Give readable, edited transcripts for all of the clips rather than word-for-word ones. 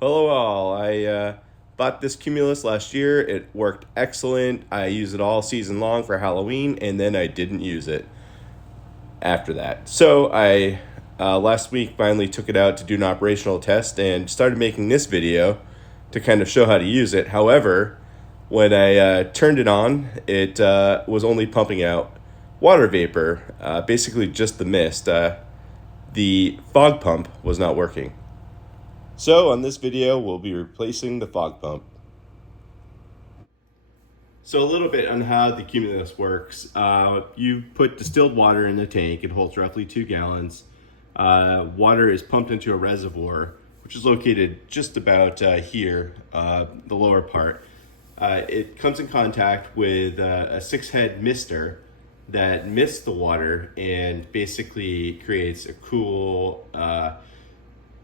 Hello all. I bought this Cumulus last year. It worked excellent. I used it all season long for Halloween, and then I didn't use it after that. So I last week finally took it out to do an operational test and started making this video to kind of show how to use it. However, when I turned it on, it was only pumping out water vapor, basically just the mist. The fog pump was not working. So on this video, we'll be replacing the fog pump. So a little bit on how the Cumulus works. You put distilled water in the tank. It holds roughly 2 gallons. Water is pumped into a reservoir, which is located just about here, the lower part. It comes in contact with a 6-head mister that mists the water and basically creates a cool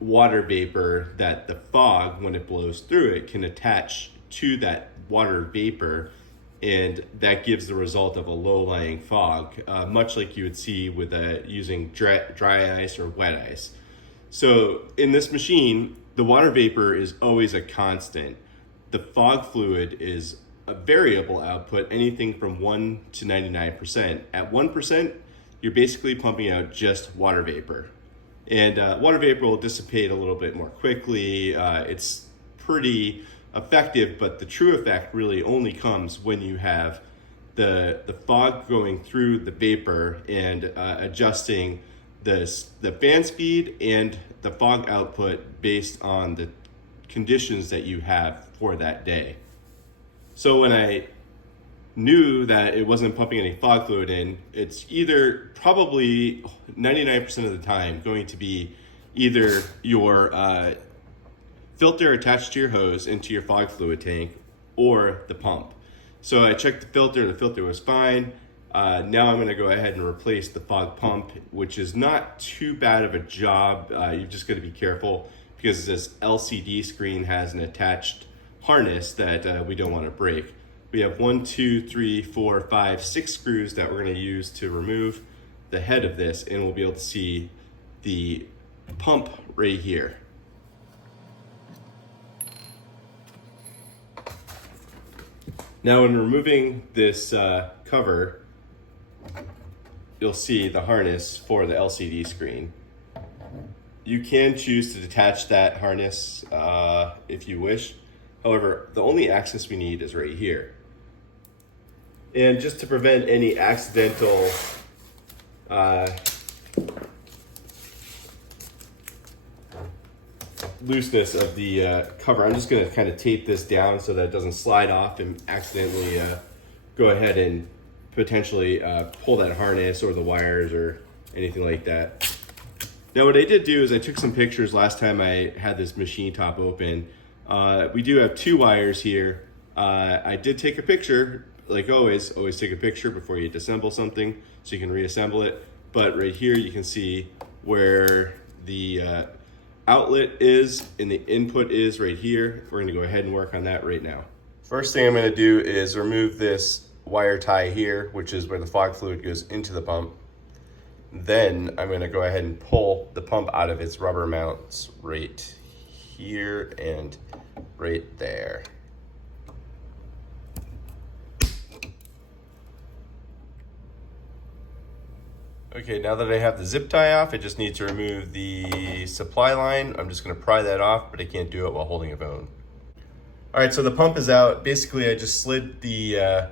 water vapor that the fog, when it blows through it, can attach to that water vapor, and that gives the result of a low-lying fog, much like you would see with using dry ice or wet ice. So in this machine, the water vapor is always a constant. The fog fluid is a variable output, anything from 1 to 99%. At 1%, you're basically pumping out just water vapor. And water vapor will dissipate a little bit more quickly. It's pretty effective, but the true effect really only comes when you have the fog going through the vapor and adjusting the fan speed and the fog output based on the conditions that you have for that day. So when I knew that it wasn't pumping any fog fluid in, it's either probably 99% of the time going to be either your filter attached to your hose into your fog fluid tank or the pump. So I checked the filter was fine. Now I'm going to go ahead and replace the fog pump, which is not too bad of a job. You've just got to be careful because this LCD screen has an attached harness that we don't want to break. We have 1, 2, 3, 4, 5, 6 screws that we're going to use to remove the head of this, and we'll be able to see the pump right here. Now when removing this cover, you'll see the harness for the LCD screen. You can choose to detach that harness if you wish. However, the only access we need is right here. And just to prevent any accidental looseness of the cover, I'm just going to kind of tape this down so that it doesn't slide off and accidentally go ahead and potentially pull that harness or the wires or anything like that. Now what I did do is I took some pictures last time I had this machine top open. We do have 2 wires here. I did take a picture, like always take a picture before you disassemble something so you can reassemble it. But right here you can see where the outlet is and the input is right here. We're gonna go ahead and work on that right now. First thing I'm gonna do is remove this wire tie here, which is where the fog fluid goes into the pump. Then I'm gonna go ahead and pull the pump out of its rubber mounts right here and right there. Okay, now that I have the zip tie off, I just need to remove the supply line. I'm just gonna pry that off, but I can't do it while holding a phone. All right, so the pump is out. Basically, I just slid the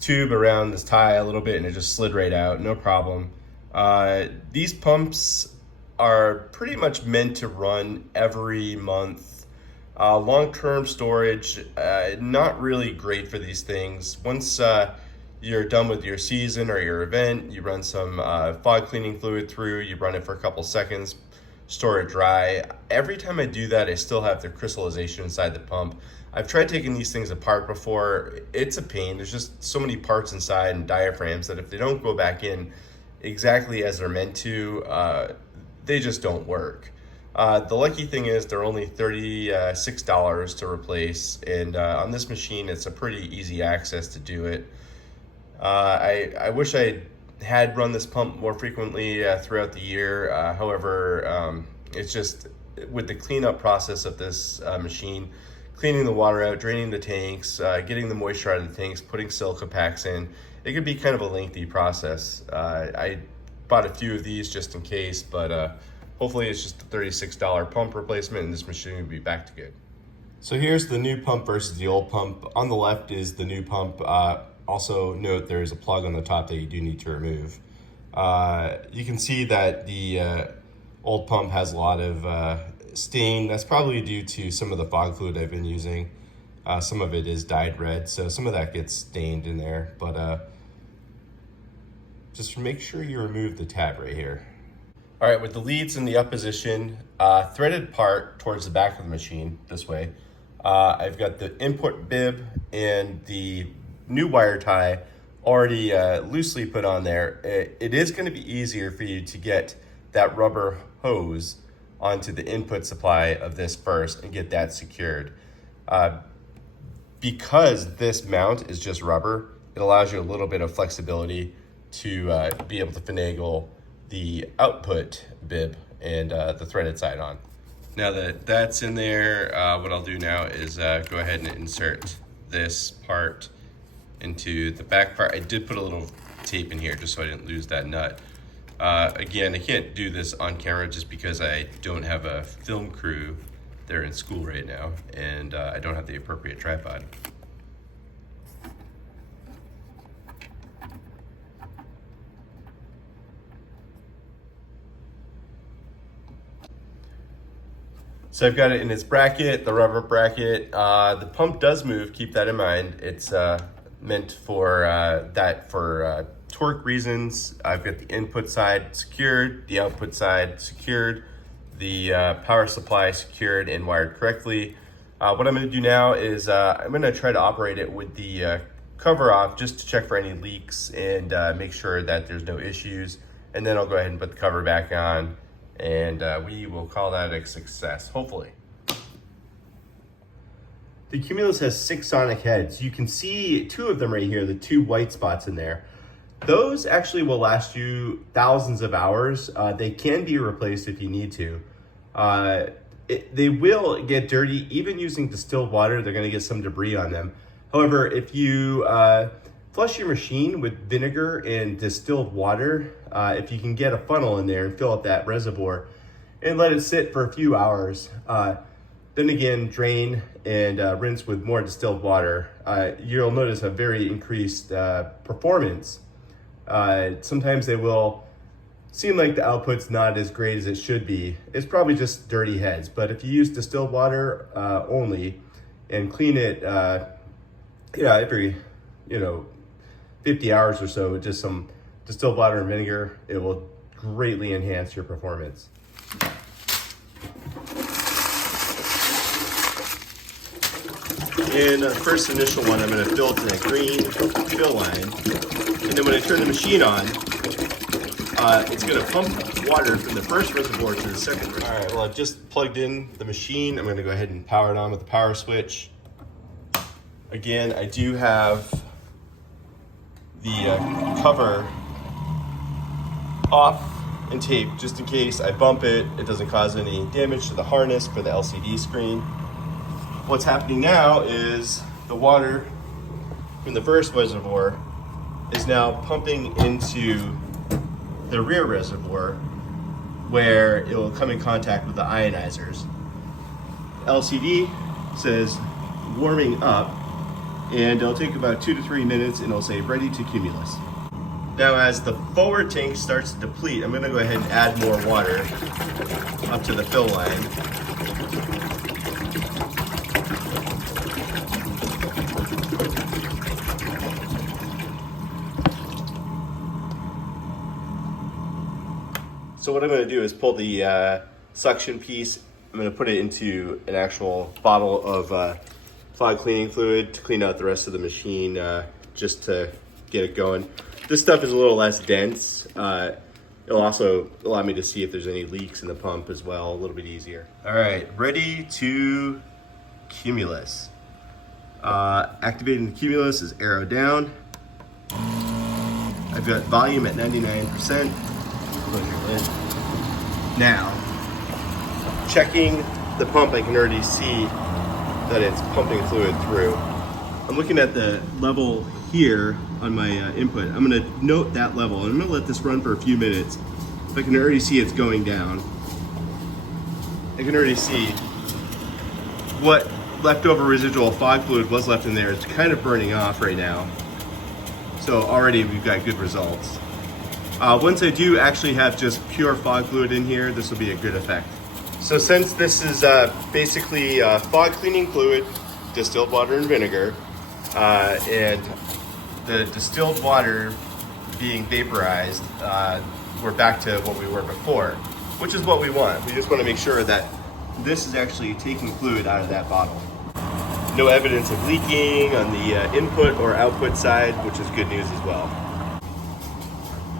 tube around this tie a little bit and it just slid right out, no problem. These pumps are pretty much meant to run every month. Long-term storage, not really great for these things. Once you're done with your season or your event, you run some fog cleaning fluid through, you run it for a couple seconds, store it dry. Every time I do that, I still have the crystallization inside the pump. I've tried taking these things apart before. It's a pain. There's just so many parts inside and diaphragms that if they don't go back in exactly as they're meant to, they just don't work. The lucky thing is they're only $36 to replace, and on this machine it's a pretty easy access to do it. I wish I had run this pump more frequently throughout the year. However, it's just with the cleanup process of this machine, cleaning the water out, draining the tanks, getting the moisture out of the tanks, putting silica packs in, it could be kind of a lengthy process. I bought a few of these just in case, but hopefully it's just a $36 pump replacement and this machine will be back to good. So here's the new pump versus the old pump. On the left is the new pump. Also note there's a plug on the top that you do need to remove. You can see that the old pump has a lot of stain. That's probably due to some of the fog fluid I've been using. Some of it is dyed red, so some of that gets stained in there, but just make sure you remove the tab right here. All right, with the leads in the up position, threaded part towards the back of the machine, this way, I've got the input bib and the new wire tie already loosely put on there. It is going to be easier for you to get that rubber hose onto the input supply of this first and get that secured. Because this mount is just rubber, it allows you a little bit of flexibility to be able to finagle the output bib and the threaded side on. Now that that's in there, what I'll do now is go ahead and insert this part into the back part. I did put a little tape in here just so I didn't lose that nut. Again, I can't do this on camera just because I don't have a film crew. They're in school right now, and I don't have the appropriate tripod. So I've got it in its bracket, the rubber bracket. The pump does move, keep that in mind. It's meant for torque reasons. I've got the input side secured, the output side secured, the power supply secured and wired correctly. What I'm going to do now is I'm going to try to operate it with the cover off just to check for any leaks and make sure that there's no issues. And then I'll go ahead and put the cover back on and we will call that a success, hopefully. The Cumulus has 6 sonic heads. You can see 2 of them right here, the 2 white spots in there. Those actually will last you thousands of hours. They can be replaced if you need to. They will get dirty, even using distilled water, they're gonna get some debris on them. However, if you flush your machine with vinegar and distilled water, if you can get a funnel in there and fill up that reservoir and let it sit for a few hours, then again, drain and rinse with more distilled water, you'll notice a very increased performance. Sometimes they will seem like the output's not as great as it should be. It's probably just dirty heads, but if you use distilled water only and clean it every 50 hours or so with just some distilled water and vinegar, it will greatly enhance your performance. In the first initial one, I'm going to fill it to a green fill line. And then when I turn the machine on, it's going to pump water from the first reservoir to the second reservoir. All right, well, I've just plugged in the machine. I'm going to go ahead and power it on with the power switch. Again, I do have the cover off and taped just in case I bump it. It doesn't cause any damage to the harness for the LCD screen. What's happening now is the water from the first reservoir is now pumping into the rear reservoir where it will come in contact with the ionizers. LCD says warming up, and it'll take about 2 to 3 minutes and it'll say ready to Cumulus. Now as the forward tank starts to deplete, I'm gonna go ahead and add more water up to the fill line. So what I'm going to do is pull the suction piece. I'm going to put it into an actual bottle of fog cleaning fluid to clean out the rest of the machine, just to get it going. This stuff is a little less dense. It'll also allow me to see if there's any leaks in the pump as well, a little bit easier. All right, ready to Cumulus. Activating the Cumulus is arrow down. I've got volume at 99%. Close your lid. Now, checking the pump, I can already see that it's pumping fluid through. I'm looking at the level here on my input. I'm gonna note that level, and I'm gonna let this run for a few minutes. If I can already see it's going down, I can already see what leftover residual fog fluid was left in there. It's kind of burning off right now. So already we've got good results. Once I do actually have just pure fog fluid in here, this will be a good effect. So since this is basically fog cleaning fluid, distilled water and vinegar, and the distilled water being vaporized, we're back to what we were before, which is what we want. We just want to make sure that this is actually taking fluid out of that bottle. No evidence of leaking on the input or output side, which is good news as well.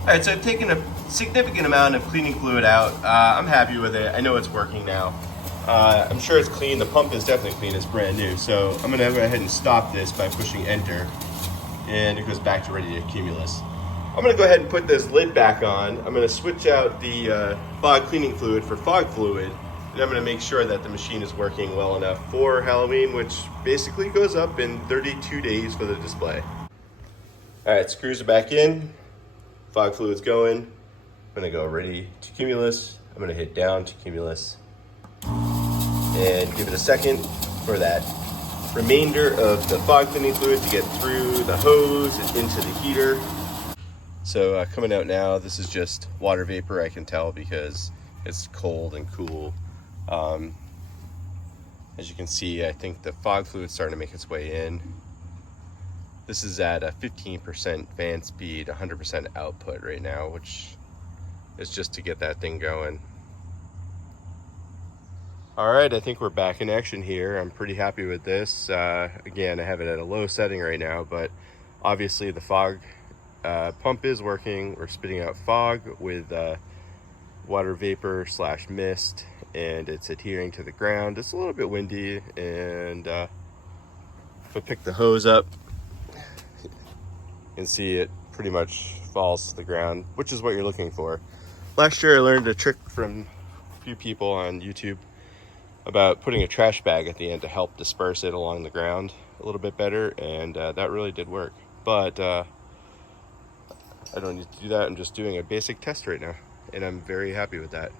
All right, so I've taken a significant amount of cleaning fluid out. I'm happy with it. I know it's working now. I'm sure it's clean. The pump is definitely clean. It's brand new. So I'm gonna go ahead and stop this by pushing enter, and it goes back to ready to Cumulus. I'm gonna go ahead and put this lid back on. I'm gonna switch out the fog cleaning fluid for fog fluid, and I'm gonna make sure that the machine is working well enough for Halloween, which basically goes up in 32 days for the display. All right, screws are back in. Fog fluid's going. I'm gonna go ready to Cumulus. I'm gonna hit down to Cumulus and give it a second for that remainder of the fog cleaning fluid to get through the hose and into the heater. So coming out now, this is just water vapor, I can tell, because it's cold and cool. As you can see, I think the fog fluid's starting to make its way in. This is at a 15% fan speed, 100% output right now, which is just to get that thing going. All right, I think we're back in action here. I'm pretty happy with this. Again, I have it at a low setting right now, but obviously the fog pump is working. We're spitting out fog with water vapor / mist, and it's adhering to the ground. It's a little bit windy, and if I pick the hose up, you can see it pretty much falls to the ground, which is what you're looking for. Last year I learned a trick from a few people on YouTube about putting a trash bag at the end to help disperse it along the ground a little bit better, and that really did work. But I don't need to do that. I'm just doing a basic test right now, and I'm very happy with that.